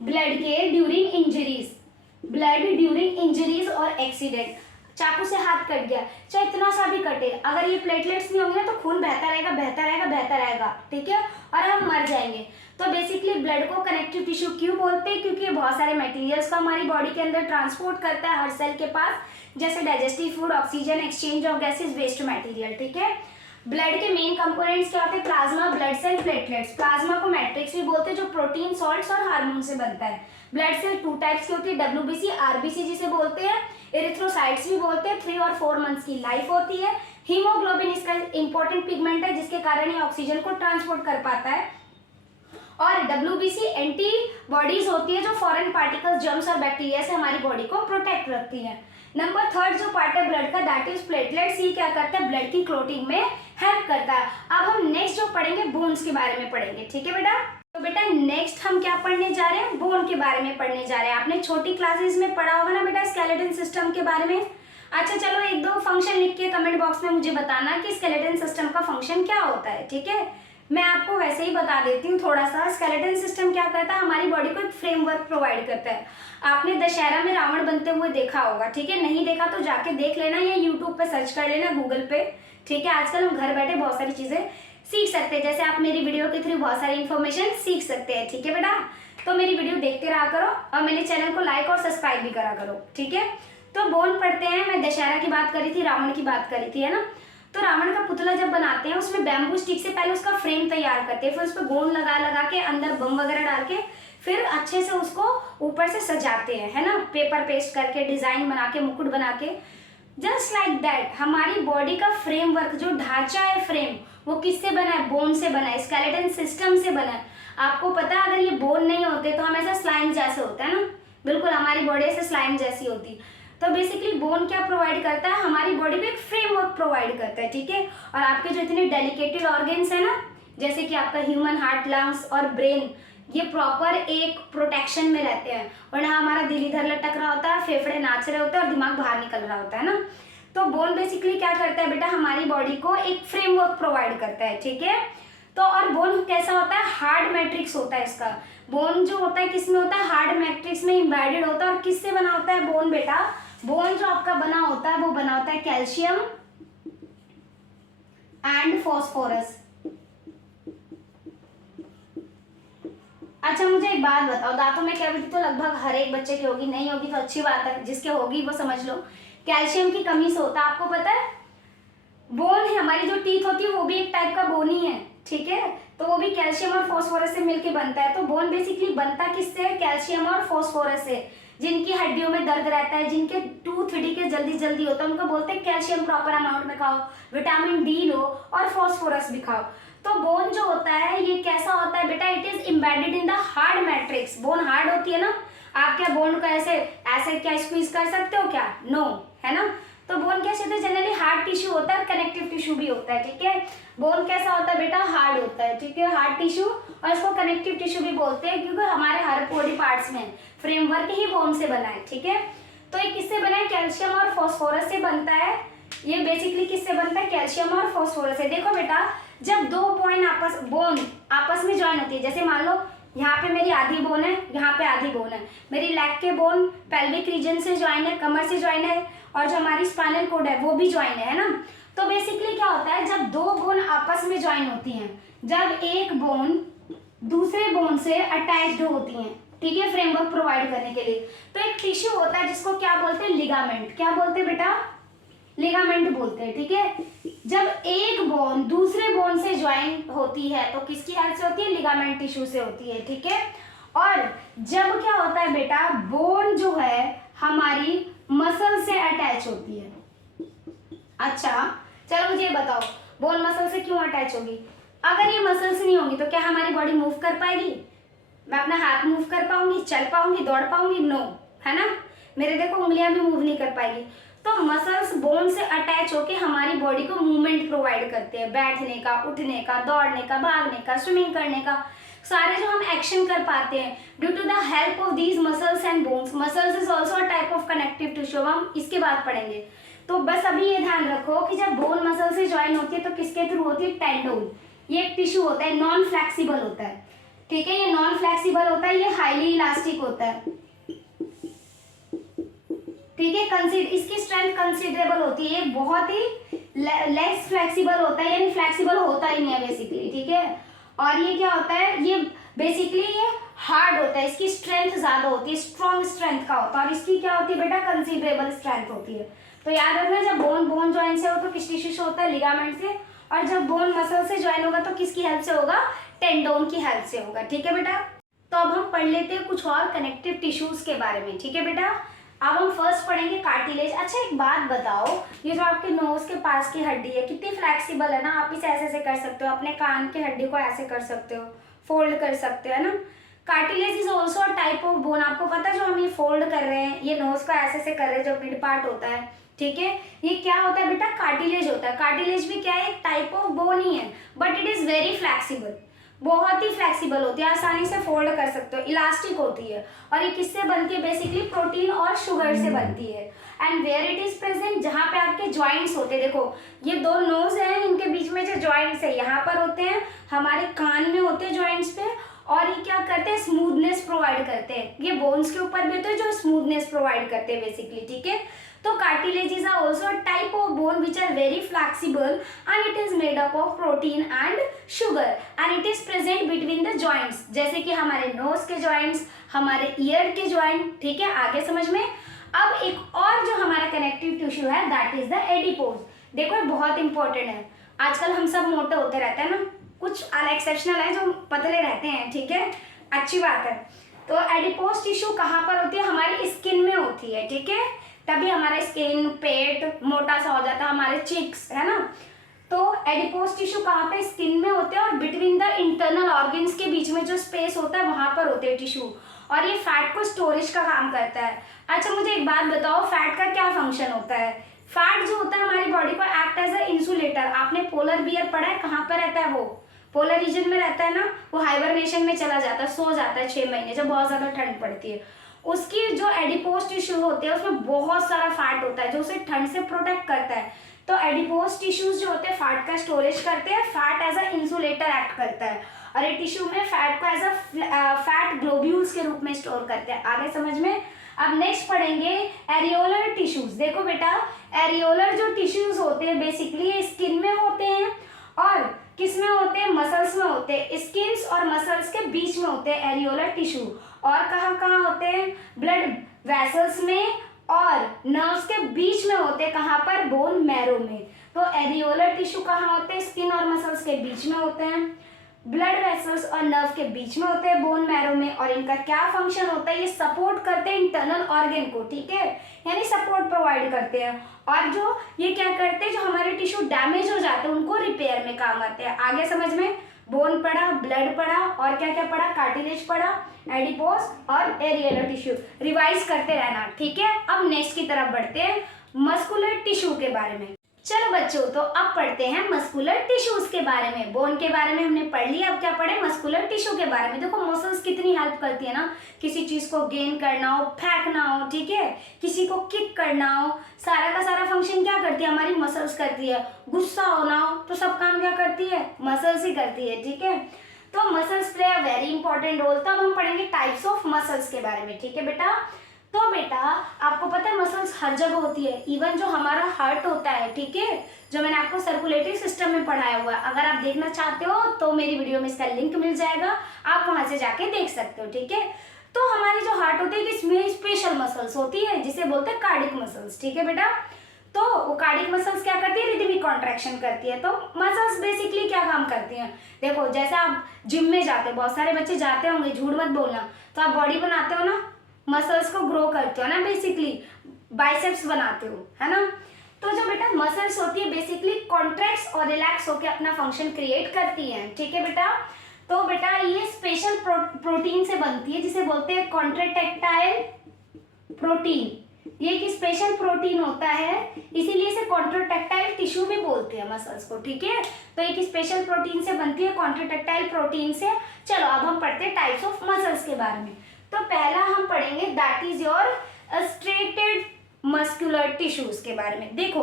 ब्लड के during injuries, blood during injuries और एक्सीडेंट। चाकू से हाथ कट गया, चाहे इतना सा भी कटे, अगर ये प्लेटलेट्स नहीं होंगे तो खून बहता रहेगा बहता रहेगा बहता रहेगा, ठीक है, और हम मर जाएंगे। तो बेसिकली ब्लड को कनेक्टिव टिश्यू क्यों बोलते हैं, क्योंकि ये बहुत सारे मटेरियल्स को हमारी बॉडी के अंदर ट्रांसपोर्ट करता है हर सेल के पास, जैसे digestive food, oxygen, exchange of gases, waste material, ठीक है। ब्लड के मेन कंपोनेंट्स क्या होते हैं, plasma, blood cell, platelets. Plasma को मैट्रिक्स भी बोलते हैं जो प्रोटीन, सॉल्ट्स और हार्मोन से बनता है। ब्लड सेल 2 टाइप्स की होती है, डब्ल्यूबीसी, आरबीसी जिसे बोलते हैं, एरिथ्रोसाइट्स भी बोलते हैं। 3 और 4 मंथ्स की लाइफ होती है। हीमोग्लोबिन इसका इंपॉर्टेंट पिगमेंट है जिसके कारण ये ऑक्सीजन को ट्रांसपोर्ट कर पाता है। और डब्ल्यूबीसी एंटीबॉडीज होती है जो फॉरेन पार्टिकल्स, जर्म्स और बैक्टीरिया से हमारी बॉडी को प्रोटेक्ट रखती है। नंबर 3 जो पार्ट है ब्लड का, दैट इज प्लेटलेट्स। ये क्या करता है, ब्लड की क्लोटिंग में हेल्प करता है। अब हम नेक्स्ट जो पढ़ेंगे बोन्स के बारे में पढ़ेंगे, ठीक है बेटा। तो बेटा नेक्स्ट हम क्या पढ़ने जा रहे हैं, बोन के बारे में पढ़ने जा रहे हैं। आपने छोटी क्लासेस में पढ़ा होगा ना बेटा स्केलेटन सिस्टम के बारे में। अच्छा चलो 1-2 फंक्शन लिख के कमेंट बॉक्स में मुझे बताना कि स्केलेटन सिस्टम का फंक्शन क्या होता है, ठीक है। मैं आपको वैसे ही बता देती हूँ थोड़ा सा। स्केलेटन सिस्टम क्या करता है, हमारी बॉडी को एक फ्रेमवर्क प्रोवाइड करता है। आपने दशहरा में रावण बनते हुए देखा होगा, ठीक है, नहीं देखा तो जाके देख लेना या यूट्यूब पे सर्च कर लेना, गूगल पे, ठीक है। आजकल हम घर बैठे बहुत सारी चीजें सीख सकते हैं, जैसे आप मेरी वीडियो के थ्रू बहुत सारी इन्फॉर्मेशन सीख सकते हैं, ठीक है बेटा। तो मेरी वीडियो देखते रहा करो और मेरे चैनल को लाइक और सब्सक्राइब भी करा करो, ठीक है। तो बोन पढ़ते हैं। मैं दशहरा की बात करी थी, रावण की बात करी थी, है ना। तो रावण का पुतला जब बनाते हैं उसमें बैम्बू स्टिक से पहले उसका फ्रेम तैयार करते हैं, फिर उस पर गोंद लगा लगा के अंदर बम वगैरह डाल के फिर अच्छे से उसको ऊपर से सजाते हैं, है ना, पेपर पेस्ट करके, डिजाइन बना के, मुकुट बना के। जस्ट लाइक दैट हमारी बॉडी का फ्रेमवर्क, जो ढांचा है फ्रेम, वो किससे बना है, बोन से बना है, स्केलेटन सिस्टम से बना है। आपको पता है अगर ये बोन नहीं होते तो हम ऐसा स्लाइम जैसे होता है ना, बिल्कुल हमारी बॉडी ऐसे स्लाइम जैसी होती। तो बेसिकली बोन क्या प्रोवाइड करता है, हमारी बॉडी पे एक फ्रेमवर्क प्रोवाइड करता है, ठीक है। और आपके जो इतने डेलिकेटेड ऑर्गन्स है ना, जैसे कि आपका ह्यूमन हार्ट, लंग्स और ब्रेन, ये प्रॉपर एक प्रोटेक्शन में रहते हैं, वरना हमारा दिल इधर लटक रहा होता है, फेफड़े नाच रहे होते हैं और दिमाग बाहर निकल रहा होता है ना। तो बोन बेसिकली क्या करता है बेटा, हमारी बॉडी को एक फ्रेमवर्क प्रोवाइड करता है, ठीक है। तो और बोन कैसा होता है, हार्ड मैट्रिक्स होता है इसका। बोन जो होता है किसमें होता है, हार्ड मैट्रिक्स में एम्बेडेड होता है। और किससे बना होता है बोन बेटा, बोन जो आपका बना होता है वो बना होता है कैल्शियम एंड फॉस्फोरस। अच्छा मुझे एक बात बताओ, दांतों में कैविटी तो लगभग हर एक बच्चे की होगी, नहीं होगी तो अच्छी बात है, जिसके होगी वो समझ लो। कैल्शियम की कमी से होता है, आपको पता है। बोन है हमारी, जो टीथ होती है वो भी एक टाइप का बोन ही है, ठीक है। तो वो भी कैल्शियम और फॉस्फोरस से मिलके बनता है। तो बोन बेसिकली बनता किससे है, कैल्शियम और फॉस्फोरस से। जिनकी हड्डियों में दर्द रहता है, जिनके टूथ डीके जल्दी जल्दी होता है, उनको बोलते हैं कैल्शियम प्रॉपर अमाउंट में खाओ, विटामिन डी लो और फॉस्फोरस भी खाओ। तो बोन जो होता है ये कैसा होता है बेटा, it is embedded in the hard matrix. Bone hard होती है ना, आप क्या बोन को ऐसे ऐसे क्या स्क्वीज कर सकते हो क्या? नो, है ना। तो बोन कैसे होता है? जनरली हार्ड टिश्यू होता है, कनेक्टिव टिश्यू भी होता है, ठीक है। बोन कैसा होता है बेटा? हार्ड होता है, ठीक है, हार्ड टिश्यू, और इसको कनेक्टिव टिश्यू भी बोलते हैं क्योंकि हमारे हर बॉडी पार्ट्स में फ्रेमवर्क ही बोन से बना है, ठीक है। तो ये किससे बना है? कैल्शियम और फॉस्फोरस से बनता है। ये बेसिकली किससे बनता है? कैल्शियम और फॉस्फोरस से। देखो बेटा, जब दो बोन आपस में ज्वाइन होती है, जैसे मान लो यहाँ पे मेरी आधी बोन है, यहाँ पे आधी बोन है, मेरी लेग के बोन पेल्विक रीजन से ज्वाइन है, कमर से ज्वाइन है, और जो हमारी स्पाइनल कॉर्ड है वो भी ज्वाइन है ना। तो बेसिकली क्या होता है, जब दो बोन आपस में ज्वाइन होती हैं, जब एक बोन दूसरे बोन से अटैच्ड होती हैं, ठीक है, फ्रेमवर्क प्रोवाइड करने के लिए, तो एक टिश्यू होता है जिसको क्या बोलते हैं? लिगामेंट। क्या बोलते हैं बेटा? लिगामेंट बोलते हैं, ठीक है। जब एक बोन दूसरे बोन से ज्वाइन होती है तो किसकी हेल्प से होती है? लिगामेंट टिश्यू से होती है, ठीक है। और जब क्या होता है बेटा, बोन जो है हमारी मसल से अटैच होती है। अच्छा, चलो मुझे ये बताओ, बोन मसल से क्यों अटैच होगी? अगर ये मसल्स नहीं होंगी तो क्या हमारी बॉडी मूव कर पाएगी? मैं अपना हाथ मूव कर पाऊंगी, चल पाऊंगी, दौड़ पाऊंगी? नो, है ना। मेरे देखो उंगलियां भी मूव नहीं कर पाएगी। तो मसल्स बोन से अटैच होके हमारी बॉडी को मूवमेंट प्रोवाइड करते हैं, बैठने का, उठने का, दौड़ने का, भागने का, स्विमिंग करने का, सारे जो हम एक्शन कर पाते हैं due to the help of these muscles and bones. Muscles is also a type of connective tissue, हम इसके बाद पढ़ेंगे। तो बस अभी ये ध्यान रखो कि जब बोन मसल से ज्वाइन होती है तो किसके थ्रू होती है? टेंडोन। ये एक टिश्यू होता है, नॉन फ्लेक्सिबल होता है, ठीक है, ये नॉन फ्लेक्सिबल होता है, ये हाईली इलास्टिक होता है, ठीक है। इसकी स्ट्रेंथ कंसिडरेबल होती है, ये बहुत ही लेस फ्लेक्सिबल होता है, यानी फ्लेक्सिबल होता ही नहीं है बेसिकली, ठीक है। और ये क्या होता है? ये बेसिकली ये हार्ड होता है, इसकी स्ट्रेंथ ज्यादा होती है, स्ट्रॉन्ग स्ट्रेंथ का होता है, और इसकी क्या होती है बेटा? कंसिडरेबल स्ट्रेंथ होती है। तो याद रखना, जब बोन ज्वाइन से हो तो किस टिश्यू से होता है? लिगामेंट से। और जब बोन मसल से ज्वाइन होगा तो किसकी हेल्प से होगा? टेंडोन की हेल्प से होगा, ठीक है बेटा। तो अब हम पढ़ लेते हैं कुछ और कनेक्टिव टिश्यूज के बारे में, ठीक है बेटा। अब हम फर्स्ट पढ़ेंगे कार्टिलेज। अच्छा, एक बात बताओ, ये जो आपके नोज के पास की हड्डी है कितनी फ्लेक्सिबल है ना, आप इसे ऐसे ऐसे कर सकते हो, अपने कान की हड्डी को ऐसे कर सकते हो, फोल्ड कर सकते हो, है ना। Cartilage is also a type of bone. आपको पता है जो हम ये फोल्ड कर रहे हैं, ये नोज को ऐसे ऐसे कर रहे हैं, जो मिड पार्ट होता है, ठीक है, ये क्या होता है बेटा? कार्टिलेज होता है। कार्टिलेज भी क्या है? एक टाइप ऑफ बोन ही है, but it is very flexible, बहुत ही फ्लेक्सिबल होती है, आसानी से फोल्ड कर सकते हो, इलास्टिक होती है। और ये किससे बनती है? बेसिकली प्रोटीन और शुगर से बनती है। And where it is present, जहाँ पे आपके ज्वाइंट्स होते हैं, देखो ये दो नोज हैं, इनके बीच में जो ज्वाइंट्स है यहाँ पर होते हैं, हमारे कान में होते हैं ज्वाइंट्स पे, और ये क्या करते हैं? स्मूथनेस प्रोवाइड करते हैं। ये बोन्स के ऊपर भी होते हैं जो स्मूथनेस प्रोवाइड करते हैं बेसिकली, ठीक है। तो cartilages are also a type of bone which are very flexible and it is made up of protein and sugar and it is present between the joints, जैसे कि हमारे नोज के joints, हमारे ईयर के joint, ठीक है, आगे समझ में। अब एक और जो हमारा कनेक्टिव टिश्यू है दैट इज द एडिपोज। देखो ये बहुत इंपॉर्टेंट है, आजकल हम सब मोटे होते रहते हैं ना, कुछ एक्सेप्शनल है जो पतले रहते हैं, ठीक है, अच्छी बात है। तो एडिपोज टिश्यू कहाँ पर होती है? हमारी स्किन में होती है, ठीक है, तभी हमारा स्किन, पेट मोटा सा हो जाता है, हमारे चिक्स, है ना। तो एडिपोज टिश्यू कहाँ पे? स्किन में होते हैं, और बिटवीन द इंटरनल ऑर्गन्स के बीच में जो स्पेस होता है वहां पर होते हैं टिश्यू, और ये फैट को स्टोरेज का काम करता है। अच्छा मुझे एक बात बताओ, फैट का क्या फंक्शन होता है? फैट जो होता है हमारी बॉडी को एक्ट एज अ इंसुलेटर। आपने पोलर बियर पढ़ा है, कहाँ पर रहता है वो? पोलर रीजन में रहता है ना, वो हाइबरनेशन में चला जाता है, सो जाता है 6 महीने जब बहुत ज्यादा ठंड पड़ती है। उसकी जो एडिपोज टिश्यू होते हैं उसमें बहुत सारा फैट होता है जो उसे ठंड से प्रोटेक्ट करता है। तो एडिपोज टिश्यूज जो होते हैं फैट का स्टोरेज करते हैं, fat as a insulator act करता है, और ये टिश्यू में फैट को एज अ फैट ग्लोब्यूल्स के रूप में स्टोर करते हैं। आगे समझ में। अब नेक्स्ट पढ़ेंगे एरियोलर टिश्यूज। देखो बेटा, एरियोलर जो टिश्यूज होते हैं बेसिकली स्किन में होते हैं, और किस में होते हैं? मसल्स में होते हैं, स्किन्स और मसल्स के बीच में होते हैं एरियोलर टिश्यू। और कहाँ कहाँ होते हैं? ब्लड वेसल्स में और नर्व्स के बीच में होते हैं, कहाँ पर? बोन मैरो में। तो एरियोलर टिश्यू कहाँ होते हैं? स्किन और मसल्स के बीच में होते हैं, ब्लड वेसल्स और नर्व के बीच में होते हैं बोन मैरो में। और इनका क्या फंक्शन होता है? ये सपोर्ट करते हैं इंटरनल ऑर्गन को, ठीक है, यानी सपोर्ट प्रोवाइड करते हैं। और जो ये क्या करते हैं, जो हमारे टिश्यू डैमेज हो जाते हैं उनको रिपेयर में काम आते हैं। आगे समझ में। बोन पढ़ा, ब्लड पढ़ा और क्या क्या पढ़ा, कार्टिलेज पढ़ा, एडिपोस और एरियलर टिश्यू। रिवाइज करते रहना, ठीक है। अब नेक्स्ट की तरफ बढ़ते हैं, मस्कुलर टिश्यू के बारे में। चलो बच्चों, तो अब पढ़ते हैं मस्कुलर टिश्यूज के बारे में। बोन के बारे में हमने पढ़ लिया, अब क्या पढ़े, मस्कुलर टिश्यू के बारे में। देखो मसल्स कितनी हेल्प करती है ना, किसी चीज को गेन करना हो, फेंकना हो, ठीक है, किसी को किक करना हो, सारा का सारा फंक्शन क्या करती है, हमारी मसल्स करती है। गुस्सा होना हो तो सब काम क्या करती है, मसल्स ही करती है, ठीक है। तो muscles play a very important role. तब हम पढ़ेंगे टाइप्स ऑफ मसल्स के बारे में, ठीक है बेटा। तो बेटा आपको पता है मसल्स हर जगह होती है, इवन जो हमारा हार्ट होता है, ठीक है, जो मैंने आपको सर्कुलेटरी सिस्टम में पढ़ाया हुआ है। अगर आप देखना चाहते हो तो मेरी वीडियो में इसका लिंक मिल जाएगा, आप वहां से जाके देख सकते हो, ठीक है। तो हमारी जो हार्ट होती है इसमें स्पेशल मसल्स होती है जिसे बोलते हैं कार्डिक मसल्स, ठीक है बेटा। तो वो कार्डिक मसल्स क्या करती है, रिदमिक कॉन्ट्रैक्शन करती है। तो मसल्स बेसिकली क्या काम करती हैं, देखो जैसे आप जिम में जाते हो, बहुत सारे बच्चे जाते होंगे, झूठ मत बोलना, तो आप बॉडी बनाते हो ना, मसल्स को ग्रो करते हो ना, बेसिकली बाइसेप्स बनाते हो, है ना। तो जो बेटा मसल्स होती है बेसिकली कॉन्ट्रैक्ट्स और रिलैक्स होकर अपना फंक्शन क्रिएट करती हैं, ठीक है बेटा। तो बेटा ये स्पेशल प्रोटीन से बनती है जिसे बोलते हैं कॉन्ट्रैक्टाइल प्रोटीन। ये एक स्पेशल प्रोटीन होता है, इसीलिए इसे कॉन्ट्रैक्टाइल टिश्यू भी बोलते हैं मसल्स को, ठीक है। तो एक स्पेशल प्रोटीन से बनती है, कॉन्ट्रैक्टाइल प्रोटीन से। चलो अब हम पढ़ते हैं टाइप्स ऑफ मसल्स के बारे में। तो पहला हम पढ़ेंगे that is your striated muscular tissues के बारे में। देखो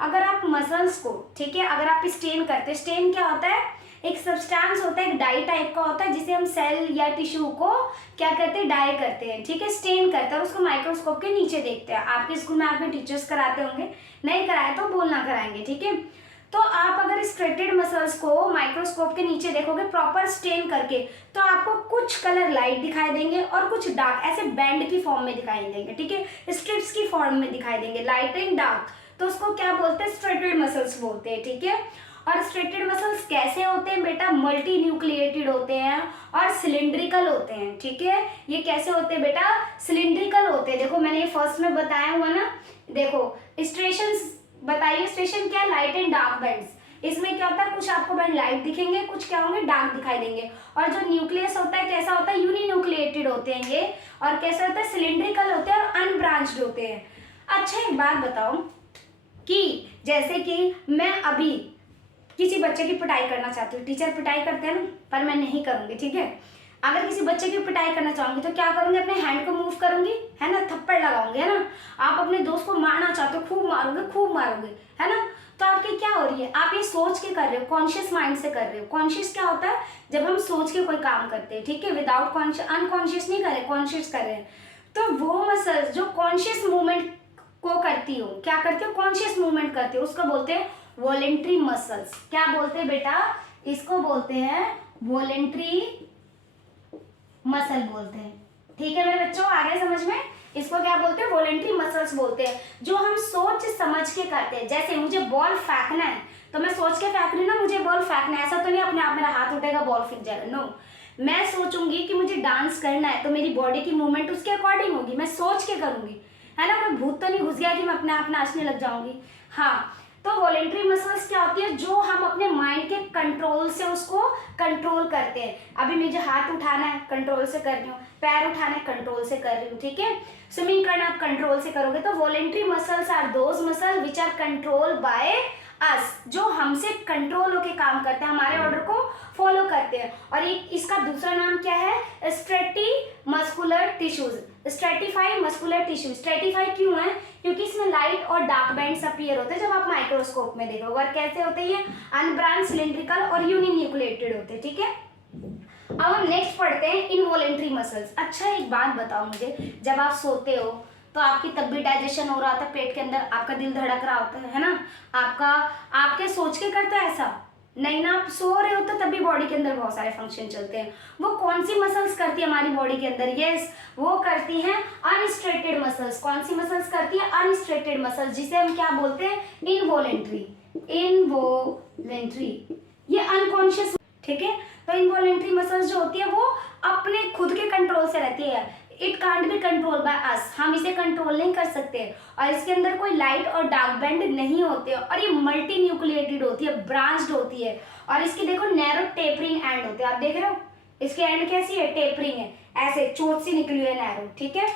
अगर आप मसल्स को, ठीक है, अगर आप स्टेन करते हैं, स्टेन क्या होता है, एक सब्सटेंस होता है, एक डाई टाइप का होता है जिसे हम सेल या टिश्यू को क्या करते हैं, डाई करते हैं, ठीक है, स्टेन करते हैं, उसको माइक्रोस्कोप के नीचे देखते हैं। आपके स्कूल में आपके टीचर्स कराते होंगे, नहीं कराए तो बोलना कराएंगे, ठीक है। तो आप अगर स्ट्रेटेड मसल्स को माइक्रोस्कोप के नीचे देखोगे प्रॉपर स्टेन करके, तो आपको कुछ कलर लाइट दिखाई देंगे और कुछ डार्क, ऐसे बैंड की फॉर्म में दिखाई देंगे, ठीक है, स्ट्रिप्स की फॉर्म में दिखाई देंगे, लाइट एंड डार्क। तो उसको क्या बोलते हैं, स्ट्रेटेड मसल्स बोलते हैं, ठीक है। और स्ट्रेटेड मसल्स कैसे होते हैं बेटा, मल्टी न्यूक्लिएटेड होते हैं और सिलिंड्रिकल होते हैं, ठीक है। ये कैसे होते हैं बेटा, सिलिंड्रिकल होते हैं। देखो मैंने ये फर्स्ट में बताया हुआ ना, देखो स्ट्रेशंस बताइए, स्ट्रेशन क्या, लाइट एंड डार्क बैंड्स। इसमें क्या होता है, कुछ आपको बैंड लाइट दिखेंगे, कुछ क्या होंगे, डार्क दिखाई देंगे। और जो न्यूक्लियस होता है कैसा होता है, यूनिन्यूक्लिएटेड होते हैं ये, और कैसा होता है, सिलिंड्रिकल होते हैं और अनब्रांच्ड होते हैं। अच्छा एक बात बताओ कि जैसे कि मैं अभी किसी बच्चे की पिटाई करना चाहती हूँ, टीचर पिटाई करते हैं ना, पर मैं नहीं करूँगी, ठीक है। अगर किसी बच्चे की पिटाई करना चाहूंगी तो क्या करूंगी, अपने हैंड को मूव करूंगी, है ना, थप्पड़ लगाऊंगी, है ना। आप अपने दोस्त को मारना चाहते हो, खूब मारोगे, खूब मारोगे, है ना। तो आपकी क्या हो रही है, आप ये सोच के कर रहे हो, कॉन्शियस माइंड से कर रहे हो। कॉन्शियस क्या होता है, जब हम सोच के कोई काम करते हैं, ठीक है, विदाउट कॉन्शियस, अनकॉन्शियस नहीं कर रहे, कॉन्शियस कर रहे हैं। तो वो मसल्स जो कॉन्शियस मूवमेंट को करती हो, क्या करती हो, कॉन्शियस मूवमेंट करती हो, उसको बोलते हैं वॉलेंट्री मसल्स। क्या बोलते हैं बेटा, इसको बोलते हैं वॉलेंट्री मसल बोलते हैं, ठीक है मेरे बच्चों, आ गए समझ में। इसको क्या बोलते हैं, वॉलेंट्री मसल्स बोलते हैं, जो हम सोच समझ के करते हैं। जैसे मुझे बॉल फेंकना है तो मैं सोच के फेंक रही हूँ ना, मुझे बॉल फेंकना है, ऐसा तो नहीं अपने आप मेरा हाथ उठेगा बॉल फेंक जाएगा, नो। मैं सोचूंगी कि मुझे डांस करना है तो मेरी बॉडी की मूवमेंट उसके अकॉर्डिंग होगी, मैं सोच के करूंगी, है ना। कोई भूत तो नहीं घुस गया कि मैं अपने आप नाचने लग जाऊंगी। हाँ, तो वॉलेंट्री मसल्स क्या होती है, जो हम अपने माइंड के कंट्रोल से उसको कंट्रोल करते हैं। अभी मुझे हाथ उठाना है, कंट्रोल से कर रही हूँ, पैर उठाना है, कंट्रोल से कर रही हूँ, ठीक है। स्विमिंग करना आप कंट्रोल से करोगे। तो voluntary muscles are those muscle which are control by us, जो हमसे कंट्रोल होके काम करते हैं, हमारे ऑर्डर को फॉलो करते हैं। और एक इसका दूसरा नाम क्या है, striated muscular tissues, stratified muscular tissue. Stratified क्यों है, क्योंकि इसमें लाइट और डार्क बैंड्स अपीयर होते हैं जब आप माइक्रोस्कोप में देखोगे। और कैसे होते हैं ये, अनब्रांच, सिलिंड्रिकल और यूनिन्यूक्लिएटेड होते हैं, ठीक है। अब हम नेक्स्ट पढ़ते हैं इनवॉलेंट्री मसल्स। अच्छा एक बात बताओ मुझे, जब आप सोते हो तो आपकी तब भी डाइजेशन हो रहा होता है पेट के अंदर, आपका दिल धड़क रहा होता है ना, आपके सोच के करता है ऐसा नहीं ना, आप सो रहे हो तो तब भी बॉडी के अंदर बहुत सारे फंक्शन चलते हैं। वो कौन सी मसल्स करती है हमारी बॉडी के अंदर, यस वो करती हैं अनस्ट्रेटेड मसल्स। कौन सी मसल्स करती है, अनस्ट्रेटेड मसल्स, जिसे हम क्या बोलते हैं, इनवॉलेंट्री। इनवॉलेंट्री ये अनकॉन्शियस, ठीक है। तो इनवॉलेंट्री मसल्स जो होती है वो अपने खुद के कंट्रोल से रहती है, it can't be control by अस, हम इसे कंट्रोल नहीं कर सकते। और इसके अंदर कोई लाइट और डार्क बैंड नहीं होते और ये मल्टी न्यूक्लिएटेड होती है, ब्रांच्ड होती है। और इसकी देखो नैरो टेपरिंग एंड होते हैं, आप देख रहे हो इसकी एंड कैसी है, टेपरिंग है, ऐसे चोट सी निकली हुई है नैरो, ठीक है।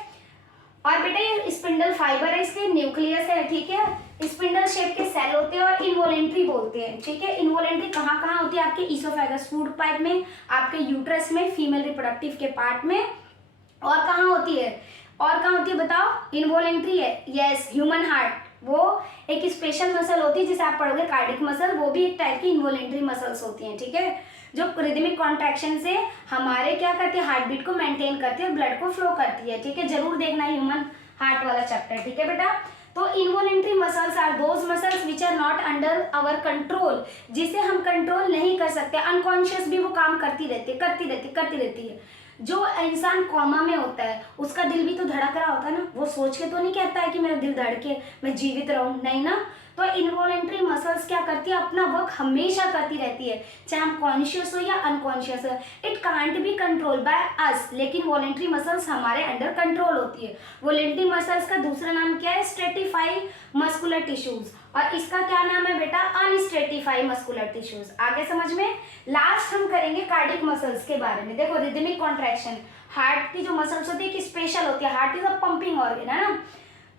और बेटा ये स्पिंडल फाइबर है, इसके न्यूक्लियस है, ठीक है। स्पिंडल शेप के सेल होते हैं और इनवोलेंट्री बोलते हैं, ठीक है। इनवोलेंट्री कहाँ कहाँ होती है, आपके ईसोफेगस फूड पाइप में, आपके यूट्रस में, फीमेल रिप्रोडक्टिव के पार्ट में, और कहाँ होती है, और कहाँ होती है बताओ, इनवोलेंट्री है, यस, ह्यूमन हार्ट, वो एक स्पेशल मसल होती है जिसे आप पढ़ोगे कार्डिक मसल, वो भी एक टाइप की इनवोलेंट्री मसल्स होती हैं, ठीक है, जो रिदमिक कॉन्ट्रैक्शन से हमारे क्या करती है, हार्ट बीट को मेंटेन करती है, ब्लड को फ्लो करती है, ठीक है। जरूर देखना ह्यूमन हार्ट वाला चैप्टर, ठीक है बेटा। तो involuntary muscles are those muscles which are not under our control, जिसे हम कंट्रोल नहीं कर सकते, अनकॉन्शियस भी वो काम करती रहती है। जो इंसान कॉमा में होता है उसका दिल भी तो धड़क रहा होता है ना, वो सोच के तो नहीं कहता है कि मेरा दिल धड़के मैं जीवित रहूं, नहीं ना। तो इनवॉलेंट्री मसल्स क्या करती है, अपना वर्क हमेशा करती रहती है, चाहे हम कॉन्शियस हो या अनकॉन्शियस हो। It can't be control by अस, लेकिन वॉलेंट्री मसल्स हमारे अंडर कंट्रोल होती है। वॉलेंट्री मसल्स का दूसरा नाम क्या है, स्ट्रेटिफाई मस्कुलर टिश्यूज, और इसका क्या नाम है बेटा, अनस्ट्रेटिफाई मस्कुलर टिश्यूज। आगे समझ में। लास्ट हम करेंगे कार्डिक मसल्स के बारे में। देखो रिदमिक कॉन्ट्रैक्शन, हार्ट की जो मसल्स होती है कि स्पेशल होती है, heart is a pumping organ है ना,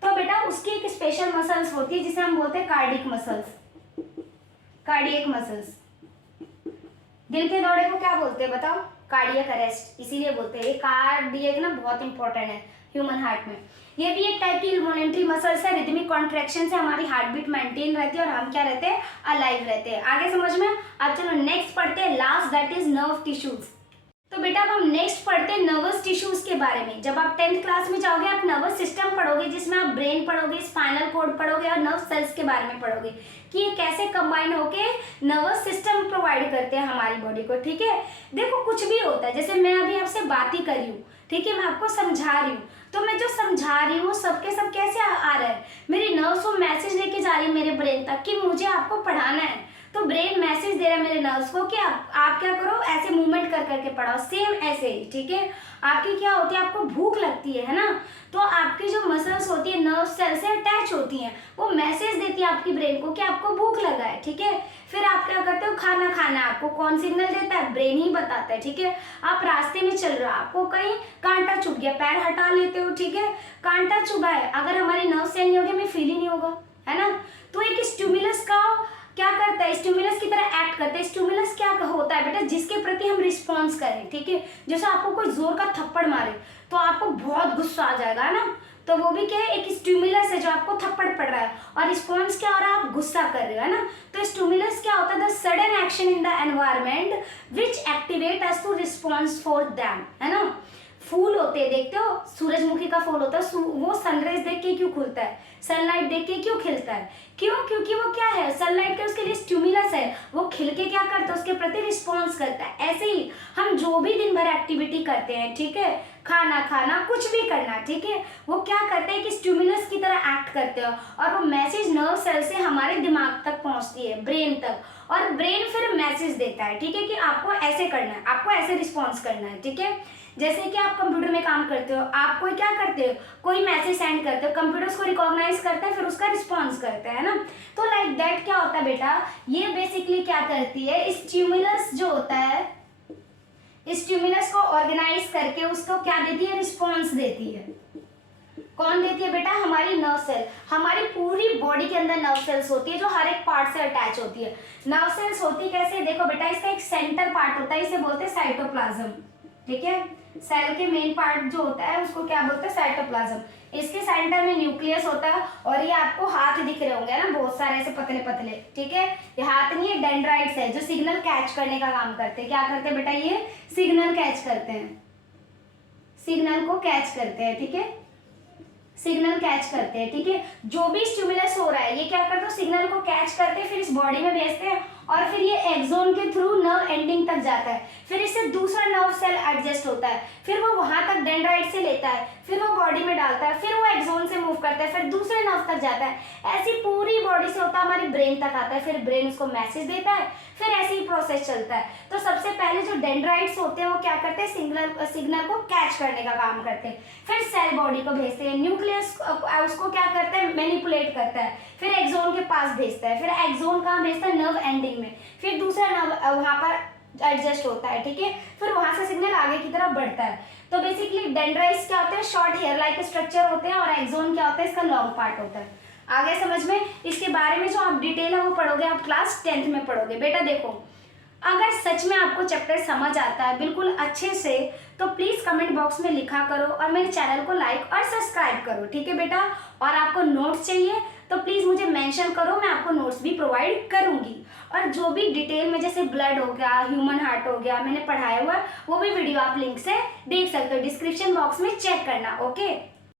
तो बेटा उसकी एक स्पेशल मसल्स होती है जिसे हम बोलते हैं कार्डिक मसल्स, कार्डियक मसल्स। दिल के दौरे को क्या बोलते हैं बताओ, कार्डियक अरेस्ट, इसीलिए बोलते हैं। ये कार्डियक ना बहुत इंपॉर्टेंट है ह्यूमन हार्ट में। ये भी एक टाइप की इनवॉलेंट्री मसल्स है, रिदमिक कॉन्ट्रैक्शन से हमारी हार्ट बीट मेंटेन रहती है और हम क्या रहते हैं, अलाइव रहते हैं। आगे समझ में। अब चलो नेक्स्ट पढ़ते हैं, last that is nerve tissues. तो बेटा अब हम नेक्स्ट पढ़ते हैं नर्वस टिश्यूज के बारे में। जब आप 10th क्लास में जाओगे आप नर्वस सिस्टम पढ़ोगे, जिसमें आप ब्रेन पढ़ोगे, स्पाइनल कॉर्ड पढ़ोगे और नर्व सेल्स के बारे में पढ़ोगे कि ये कैसे कंबाइन होके नर्वस सिस्टम प्रोवाइड करते हैं हमारी बॉडी को, ठीक है। देखो कुछ भी होता है, जैसे मैं अभी आपसे बात ही कर रही हूँ, ठीक है, मैं आपको समझा रही हूँ, तो मैं जो समझा रही हूँ सबके सब कैसे आ रहा है, मेरी नर्व्स वो मैसेज लेके जा रही है मेरे ब्रेन तक कि मुझे आपको पढ़ाना है, तो ब्रेन मैसेज दे रहा है मेरे नर्व्स को कि आप क्या करो, ऐसे मूवमेंट कर करके पढ़ाओ, सेम ऐसे ही, ठीक है। आपकी क्या होती है, आपको भूख लगती है ना, तो आपकी जो मसल्स होती है नर्व सेल से अटैच होती हैं, वो मैसेज देती है आपकी ब्रेन को कि आपको भूख लगा है, ठीक है। फिर आप क्या करते हो, खाना खाना है, आपको कौन सिग्नल देता है, ब्रेन ही बताता है, ठीक है। आप रास्ते में चल रहे हो, आपको कहीं कांटा चुभ गया, पैर हटा लेते हो, ठीक है, कांटा चुभा है, अगर हमारे नर्व सेल नहीं होगे हमें फील ही नहीं होगा, है ना। तो एक स्टिमुलस का क्या करता है, स्टिमुलस की तरह एक्ट करता है। स्टिमुलस क्या होता है बेटा, जिसके प्रति हम रिस्पॉन्स करें, ठीक है। जैसे आपको कोई जोर का थप्पड़ मारे तो आपको बहुत गुस्सा आ जाएगा, है ना, तो वो भी क्या है, एक स्टिमुलस है जो आपको थप्पड़ पड़ रहा है और रिस्पॉन्स क्या हो रहा है, आप गुस्सा कर रहे हो, है ना। तो स्टिमुलस क्या होता है, the sudden action in the environment which activate us to response for them, है ना। फूल होते हैं, देखते हो सूरजमुखी का फूल होता है, वो सनराइज देख के क्यों खुलता है, सनलाइट देख के क्यों खिलता है, क्यों, क्योंकि वो क्या है, सनलाइट के उसके लिए स्टिमुलस है, वो खिल के क्या करता है, उसके प्रति रिस्पॉन्स करता है। ऐसे ही हम जो भी दिन भर एक्टिविटी करते हैं, ठीक है, खाना खाना, कुछ भी करना, ठीक है, वो क्या करते हैं कि स्टिमुलस की तरह एक्ट करते हो और वो मैसेज नर्व सेल से हमारे दिमाग तक पहुंचती है, ब्रेन तक, और ब्रेन फिर मैसेज देता है, ठीक है, कि आपको ऐसे करना है, आपको ऐसे रिस्पॉन्स करना है, ठीक है। जैसे कि आप कंप्यूटर में काम करते हो, आप कोई क्या करते हो, कोई मैसेज सेंड करते हो, कंप्यूटर उसको रिकॉग्नाइज करता है, फिर उसका रिस्पॉन्स करता है ना। तो लाइक दैट क्या होता है बेटा, ये बेसिकली क्या करती है, स्टिमुलस जो होता है, स्टिमुलस को ऑर्गेनाइज करके उसको क्या देती है, रिस्पॉन्स देती है। कौन देती है बेटा, हमारी नर्व सेल। हमारी पूरी बॉडी के अंदर नर्व सेल्स होती है जो हर एक पार्ट से अटैच होती है। नर्व सेल्स होती कैसे, देखो बेटा, इसका एक सेंटर पार्ट होता है, इसे बोलते हैं साइटोप्लाज्म, ठीक है। सेल के मेन पार्ट जो होता है उसको क्या बोलते हैं, साइटोप्लाज्म। इसके सेंटर में न्यूक्लियस होता है और ये आपको हाथ दिख रहे होंगे ना, बहुत सारे ऐसे पतले पतले, ठीक है। ये हाथ नहीं है, डेंड्राइट्स है जो सिग्नल कैच करने का काम करते हैं। क्या करते हैं बेटा, ये सिग्नल कैच करते हैं, सिग्नल को कैच करते हैं, ठीक है, सिग्नल कैच करते हैं, ठीक है। जो भी स्टिमुलस हो रहा है ये क्या करते हैं, सिग्नल को कैच करते हैं, फिर इस बॉडी में भेजते हैं और फिर ये एक्सोन के थ्रू नर्व एंडिंग एंडिंग तक जाता है, फिर इससे दूसरा नर्व सेल एडजस्ट होता है, फिर वो वहां तक डेंड्राइट से लेता है, फिर वो बॉडी में डालता है, फिर वो एक्सोन से मूव करता है, फिर दूसरे नर्व तक जाता है। ऐसी पूरी बॉडी से होता है हमारे ब्रेन तक आता है, फिर ब्रेन उसको मैसेज देता है, फिर ऐसे ही प्रोसेस चलता है। तो सबसे पहले जो डेंड्राइट्स होते हैं वो क्या करते हैं, सिग्नल को कैच करने का काम करते हैं, फिर सेल बॉडी को भेजते हैं, न्यूक्लियस उसको क्या करता है, मैनिपुलेट करता है, फिर एक्सोन के पास भेजता है, फिर एक्सोन कहाँ भेजता है, नर्व एंडिंग में, फिर दूसरा नर्व वहां पर एडजस्ट होता है, ठीक है, फिर वहां से सिग्नल आगे की तरफ बढ़ता है। तो बेसिकली डेंड्राइट्स क्या होते हैं, शॉर्ट हेयर लाइक स्ट्रक्चर होते हैं, और एक्सोन क्या होता है, इसका लॉन्ग पार्ट होता है। आगे समझ में, इसके बारे में जो आप डिटेल है वो पढ़ोगे, आप क्लास 10th में पढ़ोगे। बेटा देखो, अगर सच में आपको चैप्टर समझ आता है बिल्कुल अच्छे से, तो प्लीज़ कमेंट बॉक्स में लिखा करो और मेरे चैनल को लाइक और सब्सक्राइब करो, ठीक है बेटा। और आपको नोट्स चाहिए तो प्लीज़ मुझे मेंशन करो, मैं आपको नोट्स भी प्रोवाइड करूंगी। और जो भी डिटेल में जैसे ब्लड हो गया, ह्यूमन हार्ट हो गया, मैंने पढ़ाया हुआ है, वो भी वीडियो आप लिंक से देख सकते हो, डिस्क्रिप्शन बॉक्स में चेक करना। ओके।